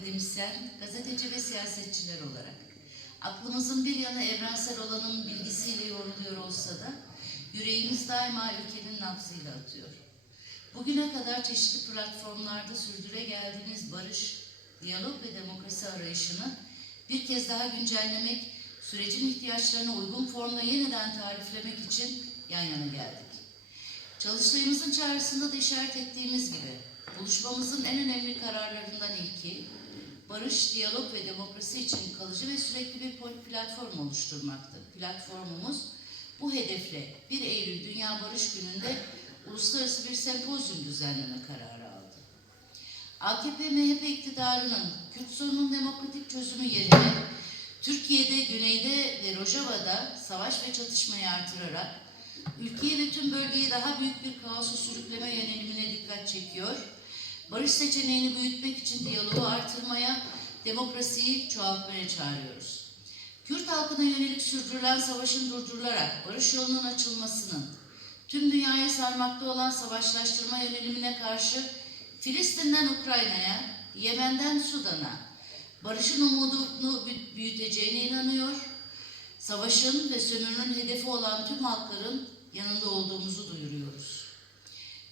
akademisyen, gazeteci ve siyasetçiler olarak aklımızın bir yanı evrensel olanın bilgisiyle yoruluyor olsa da yüreğimiz daima ülkenin nabzıyla atıyor. Bugüne kadar çeşitli platformlarda sürdüre geldiğimiz barış, diyalog ve demokrasi arayışını bir kez daha güncellemek, sürecin ihtiyaçlarına uygun formda yeniden tariflemek için yan yana geldik. Çalıştayımızın çağrısında da işaret ettiğimiz gibi buluşmamızın en önemli kararlarından ilki barış, diyalog ve demokrasi için kalıcı ve sürekli bir platform oluşturmaktı. Platformumuz bu hedefle 1 Eylül Dünya Barış Günü'nde uluslararası bir sempozyum düzenleme kararı aldı. AKP-MHP iktidarının Kürt sorunun demokratik çözümü yerine Türkiye'de, güneyde ve Rojava'da savaş ve çatışmayı artırarak ülkeyi ve tüm bölgeyi daha büyük bir kaosu sürükleme yönelimine dikkat çekiyor. Barış seçeneğini büyütmek için artırmaya, demokrasiyi çoğaltmaya çağırıyoruz. Kürt halkına yönelik sürdürülen savaşın durdurularak barış yolunun açılmasının, tüm dünyaya sarmakta olan savaşlaştırma yönelimine karşı Filistin'den Ukrayna'ya, Yemen'den Sudan'a barışın umudunu bü- büyüteceğine inanıyor. Savaşın ve sömürünün hedefi olan tüm halkların yanında olduğumuzu duyuruyoruz.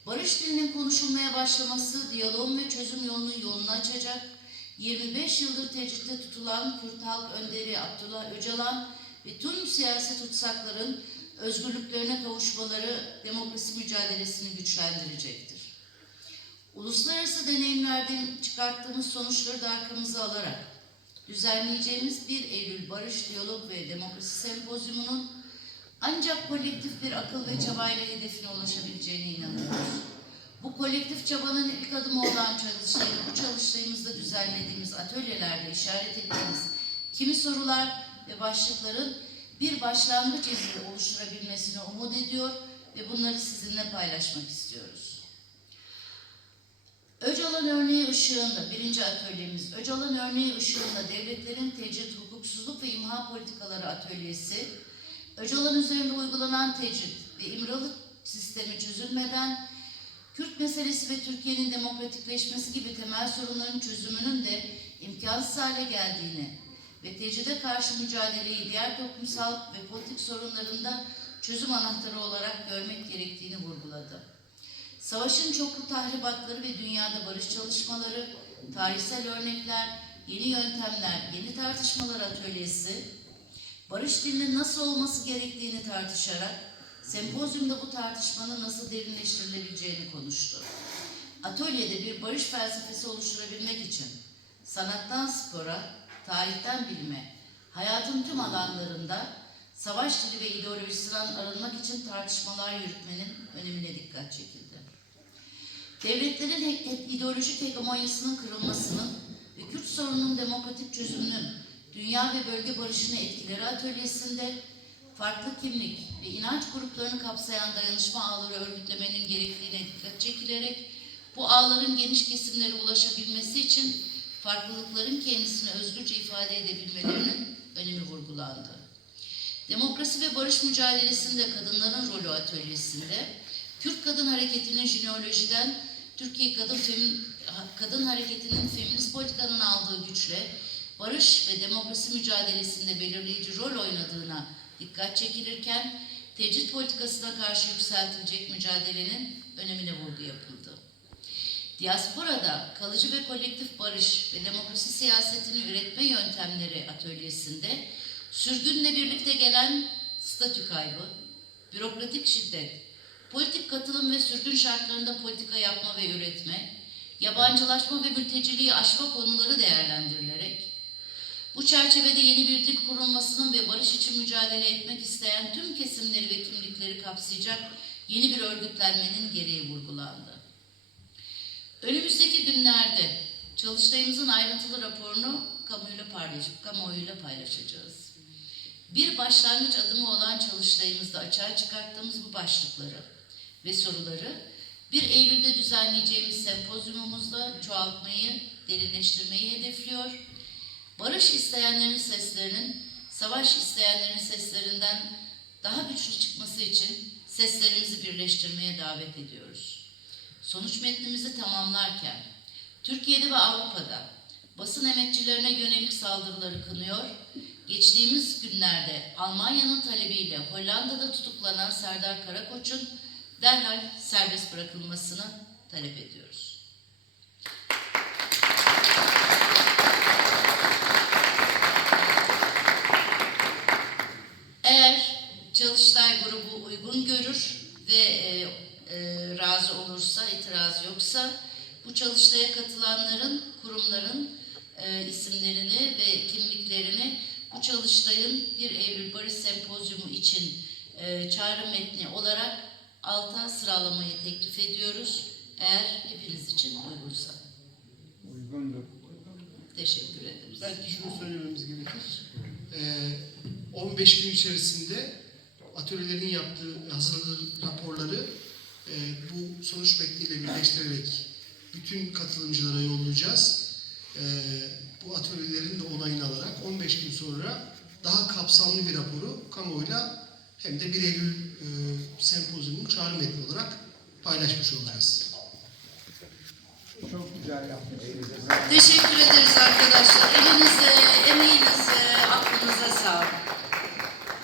Barış dilinin konuşulmaya başlaması diyaloğun ve çözüm yolunun yolunu açacak. 25 yıldır tecritte tutulan Kürt halk önderi Abdullah Öcalan ve tüm siyasi tutsakların özgürlüklerine kavuşmaları demokrasi mücadelesini güçlendirecektir. Uluslararası deneyimlerden çıkarttığımız sonuçları da arkamıza alarak düzenleyeceğimiz 1 Eylül Barış, Diyalog ve Demokrasi Sempozyumu'nun ancak kolektif bir akıl ve çabayla hedefine ulaşabileceğine inanıyoruz. Bu kolektif çabanın ilk adımı olan çalıştayı, bu çalıştayımızda düzenlediğimiz atölyelerde işaret ettiğimiz kimi sorular ve başlıkların bir başlangıç izni oluşturabilmesini umut ediyor ve bunları sizinle paylaşmak istiyoruz. Öcalan örneği ışığında, birinci atölyemiz, Öcalan örneği ışığında devletlerin tecrit, hukuksuzluk ve imha politikaları atölyesi, Öcalan üzerinde uygulanan tecrit ve imralık sistemi çözülmeden Kürt meselesi ve Türkiye'nin demokratikleşmesi gibi temel sorunların çözümünün de imkansız hale geldiğini ve tecride karşı mücadeleyi diğer toplumsal ve politik sorunlarında çözüm anahtarı olarak görmek gerektiğini vurguladı. Savaşın çoklu tahribatları ve dünyada barış çalışmaları, tarihsel örnekler, yeni yöntemler, yeni tartışmalar atölyesi, barış dilinin nasıl olması gerektiğini tartışarak sempozyumda bu tartışmanın nasıl derinleştirilebileceğini konuştu. Atölyede bir barış felsefesi oluşturabilmek için sanattan spora, tarihten bilime, hayatın tüm alanlarında savaş dili ve ideolojisinden arınmak için tartışmalar yürütmenin önemine dikkat çekildi. Devletlerin ideolojik hegemonyasının kırılmasının ve Kürt sorununun demokratik çözümünün dünya ve bölge barışını etkileri atölyesinde farklı kimlik ve inanç gruplarını kapsayan dayanışma ağları örgütlemenin gerektiğine dikkat çekilerek bu ağların geniş kesimlere ulaşabilmesi için farklılıkların kendisini özgürce ifade edebilmelerinin önemi vurgulandı. Demokrasi ve barış mücadelesinde kadınların rolü atölyesinde Kürt Kadın Hareketi'nin jineolojiden Türkiye Kadın Femin, Kadın Hareketi'nin feminist politikanın aldığı güçle barış ve demokrasi mücadelesinde belirleyici rol oynadığına dikkat çekilirken tecrit politikasına karşı yükseltilecek mücadelenin önemine vurgu yapıldı. Diasporada kalıcı ve kolektif barış ve demokrasi siyasetini üretme yöntemleri atölyesinde sürgünle birlikte gelen statü kaybı, bürokratik şiddet, politik katılım ve sürgün şartlarında politika yapma ve üretme, yabancılaşma ve mülteciliği aşma konuları değerlendirilerek, bu çerçevede yeni bir dil kurulmasının ve barış için mücadele etmek isteyen tüm kesimleri ve kimlikleri kapsayacak yeni bir örgütlenmenin gereği vurgulandı. Önümüzdeki günlerde çalıştayımızın ayrıntılı raporunu kamuyla kamuoyuyla paylaşacağız. Bir başlangıç adımı olan çalıştayımızda açığa çıkarttığımız bu başlıkları ve soruları 1 Eylül'de düzenleyeceğimiz sempozyumumuzda çoğaltmayı, derinleştirmeyi hedefliyor. Barış isteyenlerin seslerinin, savaş isteyenlerin seslerinden daha güçlü çıkması için seslerimizi birleştirmeye davet ediyoruz. Sonuç metnimizi tamamlarken Türkiye'de ve Avrupa'da basın temsilcilerine yönelik saldırıları kınıyor. Geçtiğimiz günlerde Almanya'nın talebiyle Hollanda'da tutuklanan Serdar Karakoç'un derhal serbest bırakılmasını talep ediyoruz. Eğer Çalıştay grubu uygun görür ve e, e, razı olursa, itiraz yoksa bu çalıştaya katılanların, kurumların e, isimlerini ve kimliklerini bu çalıştayın 1 Eylül Barış Sempozyumu için e, çağrı metni olarak alta sıralamayı teklif ediyoruz. Eğer hepiniz için uygunsa. Uygundur. Teşekkür ederiz. Belki şunu söylememiz gerekir. Ee, 15 gün içerisinde atölyelerin yaptığı, hazırladığı raporları e, bu sonuç metniyle birleştirerek bütün katılımcılara yollayacağız. Ee, bu atölyelerin de onayını alarak 15 gün sonra daha kapsamlı bir raporu kamuoyuyla hem de 1 Eylül e, sempozyumunun çağrı metni olarak paylaşmış olacağız. Çok güzel yapmışsınız. Teşekkür ederiz arkadaşlar. Elinize, emeğinize